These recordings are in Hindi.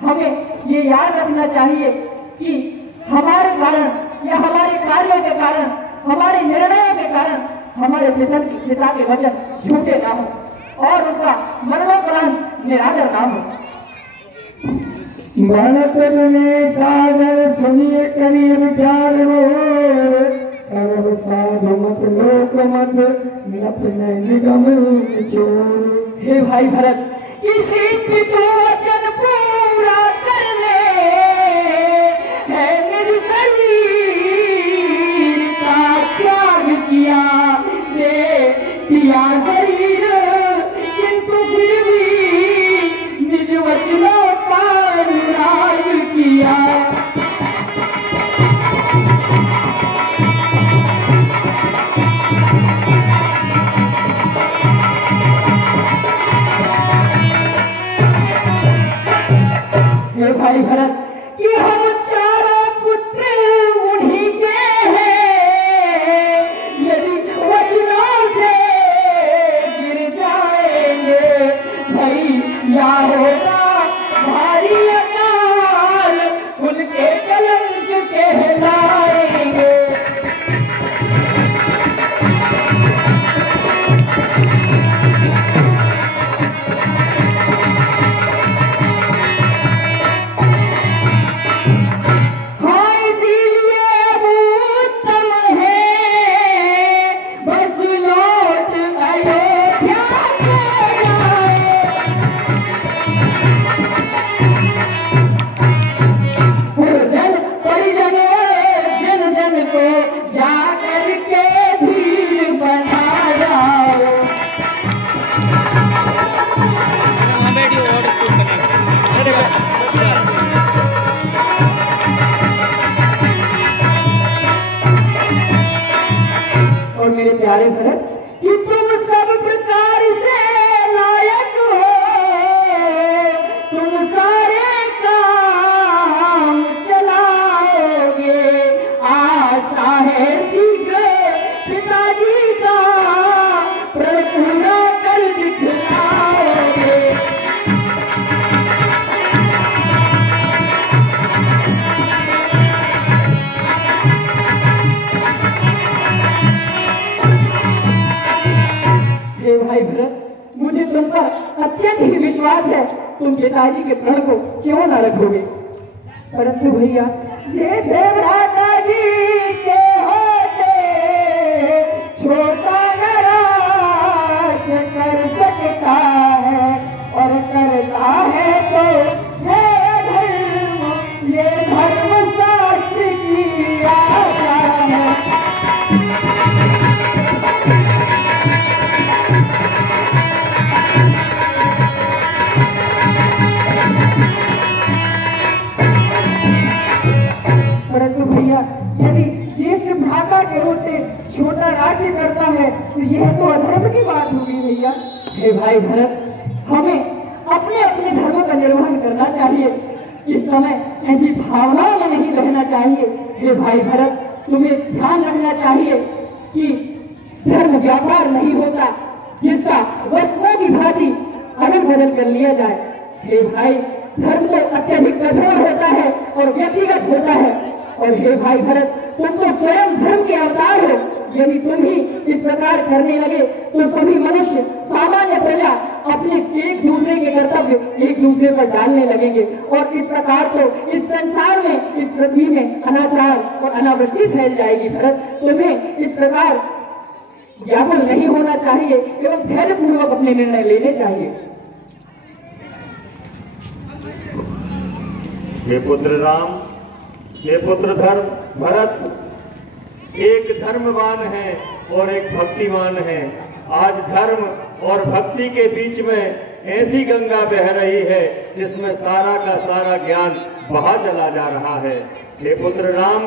हमें ये याद रखना चाहिए कि हमारे कारण या हमारे कार्यों के कारण, हमारे निर्णयों के कारण हमारे पिता के वचन झूठे ना हो और उनका मरणोपरांत निरादर ना हो। मानत में सागर सुनिए करिए विचार वो, करब साधु मत लोक मत अपने निगम निचोड़। हे भाई भरत, किसी पितु वचन पूरा करने है मेरे शरीर का त्याग किया, दे दिया शरीर किंतु फिर भी निज वचनों का अनुराग किया। भाई भरत कि हम चारों पुत्र उन्हीं के हैं, यदि वचनों से गिर जाएंगे भाई या होगा भारी अकाल, उनके कलंक कहलाएंगे। और मेरे प्यारे भरत कि तुम सब प्रकार से लायक हो, तुम सारे काम चलाओगे, आशा है शीघ्र पिताजी का प्रण पूरा कर दिखलाओगे। भाई भरत, मुझे तुम पर अत्यंत ही विश्वास है, तुम पिताजी के प्रण को क्यों न रखोगे। परंतु भैया जे भ्राता जी के होते छोटा नाराज कर सकता है और करता है तो ये धर्म शास्त्र की आज्ञा है। परंतु भैया यदि ज्येष्ठ भ्राता के होते छोटा राज्य करता है तो यह तो अधर्म की बात होगी भैया। हे भाई भरत, हमें अपने अपने धर्म का निर्वहन करना चाहिए, इस समय ऐसी भावनाओं में नहीं रहना चाहिए। हे भाई भरत, तुम्हें ध्यान रखना चाहिए कि धर्म व्यापार नहीं होता जिसका वस्तुओं की भांति अदल बदल कर लिया जाए। हे भाई, धर्म तो अत्यधिक कठोर होता है और व्यक्तिगत होता है। और हे भाई भरत, तुम तो स्वयं धर्म के अवतार हो, यदि तुम ही इस प्रकार करने लगे तो सभी मनुष्य, सामान्य प्रजा अपने एक दूसरे के कर्तव्य एक दूसरे पर डालने लगेंगे और इस प्रकार तो इस संसार में, इस पृथ्वी में अनाचार और अनावृष्टि फैल जाएगी। भरत, तुम्हें इस प्रकार व्याकुल नहीं होना चाहिए एवं धैर्यपूर्वक अपने निर्णय लेने चाहिए। हे पुत्र राम, हे पुत्र धर्म भरत, एक धर्मवान है और एक भक्तिमान है। आज धर्म और भक्ति के बीच में ऐसी गंगा बह रही है जिसमें सारा का सारा ज्ञान बहा चला जा रहा है। हे पुत्र राम,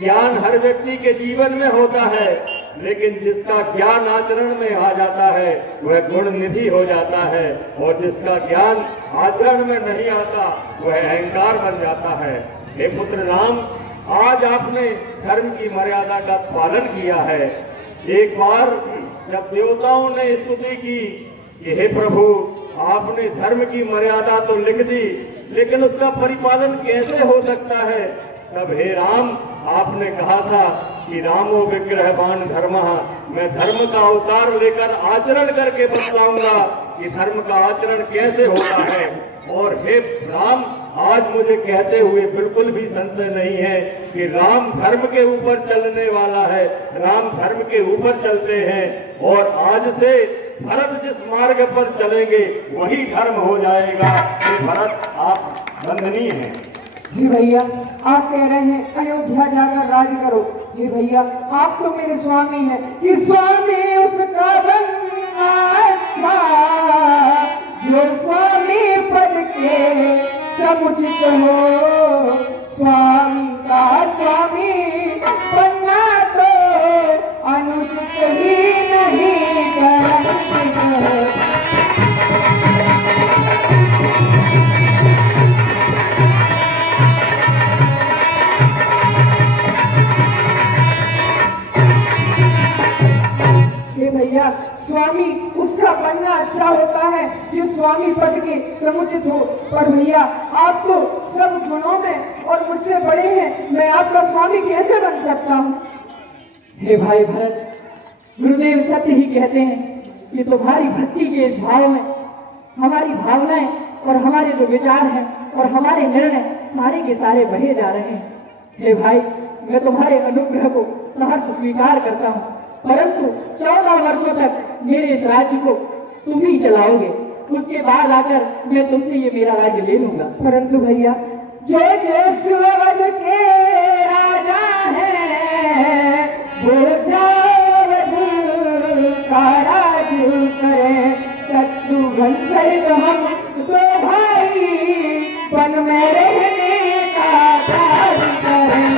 ज्ञान हर व्यक्ति के जीवन में होता है, लेकिन जिसका ज्ञान आचरण में आ जाता है वह गुण निधि हो जाता है, और जिसका ज्ञान आचरण में नहीं आता वह अहंकार बन जाता है। हे पुत्र राम, आज आपने धर्म की मर्यादा का पालन किया है। एक बार जब देवताओं ने स्तुति की कि हे प्रभु, आपने धर्म की मर्यादा तो लिख दी, लेकिन उसका परिपालन कैसे हो सकता है? तब हे राम, आपने कहा था कि रामो विग्रहवान धर्मः, मैं धर्म का अवतार लेकर आचरण करके बतलाऊंगा कि धर्म का आचरण कैसे होता है। और हे राम, आज मुझे कहते हुए बिल्कुल भी संशय नहीं है कि राम धर्म के ऊपर चलने वाला है, राम धर्म के ऊपर चलते हैं। और आज से भरत जिस मार्ग पर चलेंगे वही धर्म हो जाएगा। हे भरत, आप वंदनीय हैं। जी भैया, आप कह रहे हैं अयोध्या जाकर राज करो। जी भैया, आप तो मेरे स्वामी हैं कि स्वामी उसका बनना अच्छा, जो स्वामी पद के समुचित हो। स्वामी का स्वामी बनना तो अनुचित ही नहीं करना। भैया, स्वामी उसका बनना अच्छा होता है जो स्वामी पद के समुचित हो। पर भैया, आप तो सब गुणों में और मुझसे बड़े हैं, मैं आपका स्वामी कैसे बन सकता हूँ? हे भाई भरत, गुरुदेव सत्य ही कहते हैं कि तुम्हारी भक्ति के इस भाव में हमारी भावनाएं और हमारे जो विचार हैं और हमारे निर्णय सारे के सारे बहे जा रहे हैं। हे भाई, मैं तुम्हारे अनुग्रह को सहर्ष स्वीकार करता हूँ, परंतु 14 वर्षों तक मेरे इस राज्य को तुम ही चलाओगे। उसके बाद आकर मैं तुमसे ये मेरा राज्य ले लूंगा। परंतु भैया, जो ज्येष्ठ अवध के राजा हैं वो अवध का राज करे। शत्रुघ्न सहित हम दो भाई वन में रहने का कार्य करें।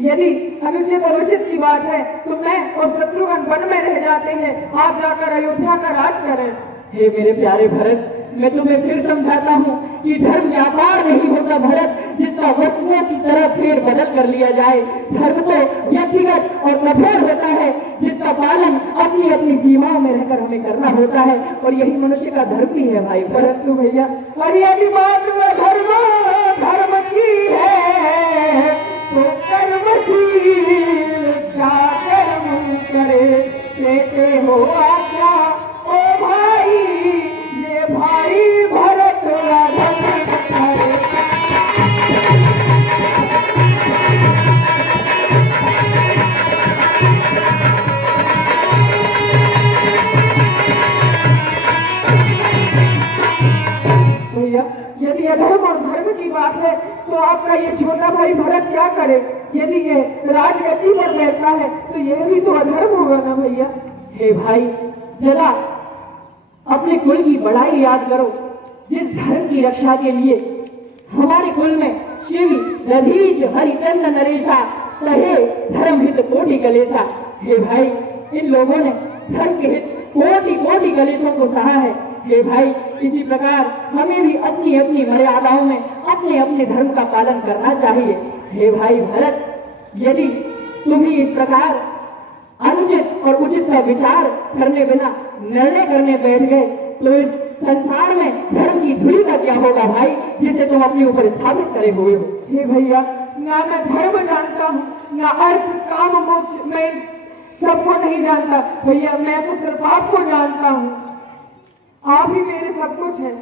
यदि अनुचित की बात है तो मैं और शत्रुघ्न वन में रह जाते हैं, आप जाकर अयोध्या का राज करें। हे मेरे प्यारे भरत, मैं तुम्हें फिर समझाता हूँ कि धर्म व्यापार नहीं होता भरत, जिसका वस्तुओं की तरह फेर बदल कर लिया जाए। धर्म तो व्यक्तिगत और कठोर होता है, जिसका पालन अपनी अपनी सीमाओं में रहकर हमें करना होता है, और यही मनुष्य का धर्म भी है भाई। परंतु भैया, और यदि बात धर्म की है तो कर्मशील क्या कर्म करे, लेते हो आज्ञा ओ भाई, ये भाई भरत राधन करे। भैया, यदि अधर्म और धर्म की बात है तो आपका ये छोटा भाई भरत क्या करे? यदि ये राजगद्दी पर बैठता है तो यह भी तो अधर्म होगा ना भैया। हे भाई, जरा अपने कुल की बड़ाई याद करो, जिस धर्म की रक्षा के लिए हमारे कुल में शिव दधीच हरिचंद नरेशा सहे धर्म हित कोटि कलेशा। हे भाई, इन लोगों ने धर्म के हित कोटि कोटि कलेशों को सहा है। हे भाई, इसी प्रकार हमें भी अपनी अपनी मर्यादाओं में अपने अपने धर्म का पालन करना चाहिए। हे भाई भरत, यदि तुम ही इस प्रकार अनुचित और उचित का विचार करने बिना निर्णय करने बैठ गए तो इस संसार में धर्म की धुरी का क्या होगा भाई, जिसे तुम अपने ऊपर स्थापित करे हुए हो। हे भैया, ना मैं धर्म जानता हूँ, ना अर्थ काम मोक्ष, मैं सबको नहीं जानता भैया, मैं तो सिर्फ आपको जानता हूँ। आप ही मेरे सब कुछ हैं।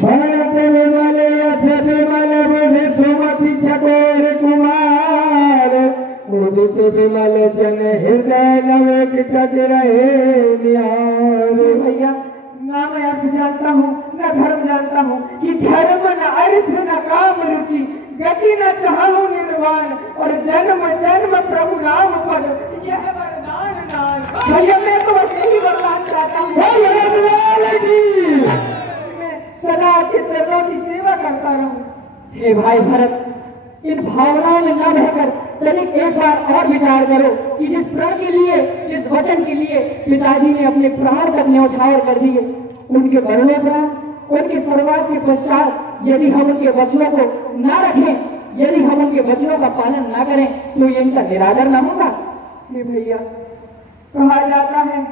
भरत विमल यश विमल बुद्धि सुमति चकोर कुमार, उदित विमल जन हृदय नव टक रहे निहार। भैया, ना मैं अर्थ जानता हूँ न धर्म जानता हूँ, कि धर्म न अर्थ न काम रुचि, गति न चाहूं निर्वाण, और जन्म जन्म प्रभु राम पद यह वरदान दान। भैया, मैं तो बस यही वरदान चाहता हूँ, मैं सदा आपके चरणों की सेवा करता रहूं। हे भाई भरत, इन भावनाओं में न रहकर तनिक एक बार और विचार करो कि जिस प्रण के लिए, जिस वचन के लिए पिताजी ने अपने प्राण तक न्यौछावर कर दिए, उनके मरणोपरांत, उनके स्वर्गवास के पश्चात यदि हम उनके वचनों को ना रखें, यदि हम उनके वचनों का पालन ना करें, तो ये इनका निरादर ना होगा। हे भैया, कहा जाता है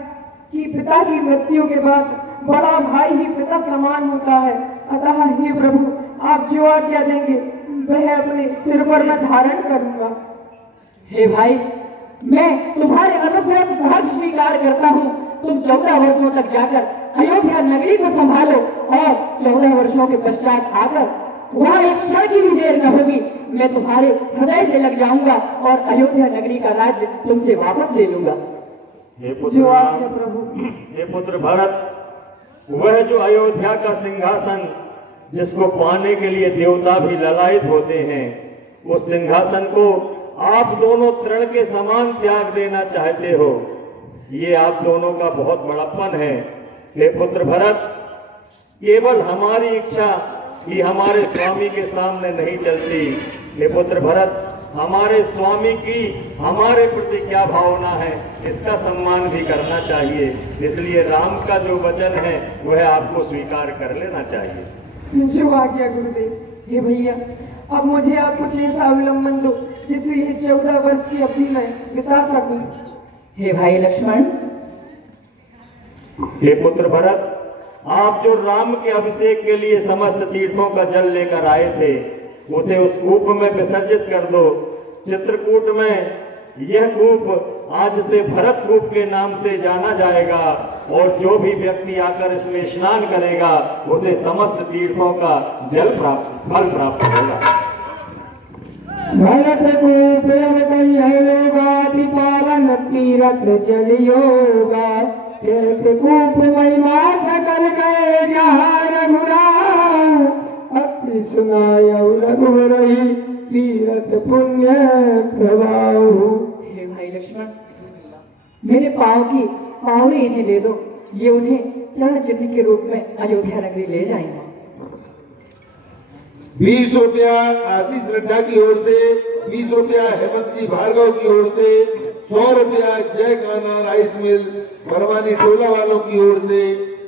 कि पिता की मृत्यु के बाद बड़ा भाई ही पिता समान होता है। अतः हे प्रभु, आप जो आज्ञा देंगे वह अपने सिर पर मैं धारण करूंगा। हे भाई, मैं तुम्हारे अनुग्रह को सहर्ष स्वीकार करता हूँ। तुम 14 वर्षों तक जाकर अयोध्या नगरी को संभालो और 14 वर्षों के पश्चात आकर वहाँ एक क्षण की भी देर न होगी, मैं तुम्हारे हृदय से लग जाऊंगा और अयोध्या नगरी का राज्य तुमसे वापस ले लूंगा। जो आज्ञा प्रभु। हे पुत्र भरत, वह जो अयोध्या का सिंहासन जिसको पाने के लिए देवता भी ललायित होते हैं, उस सिंहासन को आप दोनों तृण के समान त्याग देना चाहते हो, ये आप दोनों का बहुत बड़प्पन है। हे पुत्र भरत, केवल हमारी इच्छा ही हमारे स्वामी के सामने नहीं चलती। हे पुत्र भरत, हमारे स्वामी की हमारे प्रति क्या भावना है, इसका सम्मान भी करना चाहिए। इसलिए राम का जो वचन है वह आपको स्वीकार कर लेना चाहिए। जो आज्ञा गुरुदेव। हे भैया, अब मुझे आप कुछ ऐसा अवलंबन दो जिससे ये 14 वर्ष की अवधि में बिता सकूं। हे भाई लक्ष्मण। हे पुत्र भरत, आप जो राम के अभिषेक के लिए समस्त तीर्थों का जल लेकर आए थे, उसे उस कूप में विसर्जित कर दो। चित्रकूट में यह कूप आज से भरत कूप के नाम से जाना जाएगा और जो भी व्यक्ति आकर इसमें स्नान करेगा उसे समस्त तीर्थों का फल प्राप्त होगा। भरत कूप कई है लोगाति पावन तीरथ जलियोगा, कहते कूप महिमा सकल गए जहाँ रघुराम, अति सुनाय रघुरही तीरथ पुण्य प्रभाव। हे भाई लक्ष्मण, मेरे पाँव की पावरी इन्हें दे दो, ये उन्हें चरण चिन्ह के रूप में अयोध्या नगरी ले जाएंगे। 20 रुपया आशीष रड्डा की ओर से, 20 रुपया हेमंत जी भार्गव की ओर से, 100 रुपया जय कान्हा राइस मिल बरवानी टोला वालों की ओर से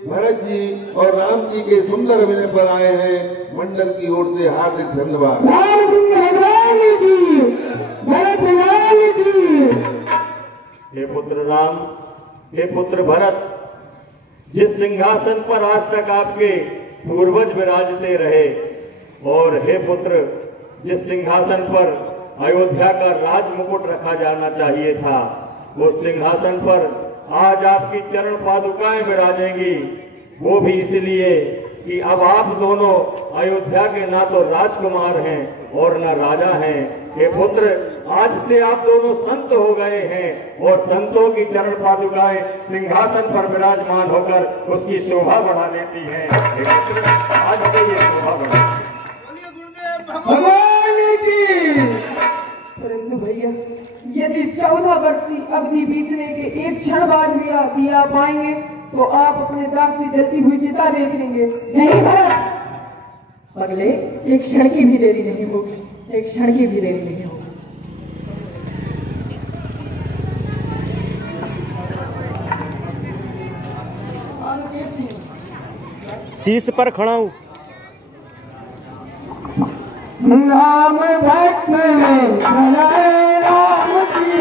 भरत जी और राम जी के सुंदर अभिनय पर आए हैं। मंडल की ओर से हार्दिक धन्यवाद। राम सिंह भगवान की, भरत लाल की। हे पुत्र राम, हे पुत्र भरत, जिस सिंहासन पर आज तक आपके पूर्वज विराजते रहे, और हे पुत्र, जिस सिंहासन पर अयोध्या का राज मुकुट रखा जाना चाहिए था, उस सिंहासन पर आज आपकी चरण पादुकाएं विराजेंगी। वो भी इसलिए कि अब आप दोनों अयोध्या के ना तो राजकुमार हैं और न राजा हैं। हे पुत्र, आज से आप दोनों संत हो गए हैं और संतों की चरण पादुकाएं सिंहासन पर विराजमान होकर उसकी शोभा बढ़ा देती हैं। हे पुत्र, आज से ये शोभा बढ़ा। भगवान की। परंतु भैया, यदि 14 वर्ष की अवधि बीतने के एक क्षण बाद भी दिया पाएंगे तो आप अपने दास की जलती हुई चिता देखेंगे। नहीं भरत, अगले एक क्षण की भी देरी नहीं होगी, एक क्षण की भी देरी नहीं होगी। शीश पर खड़ा हूँ। नाम भक्त में राम की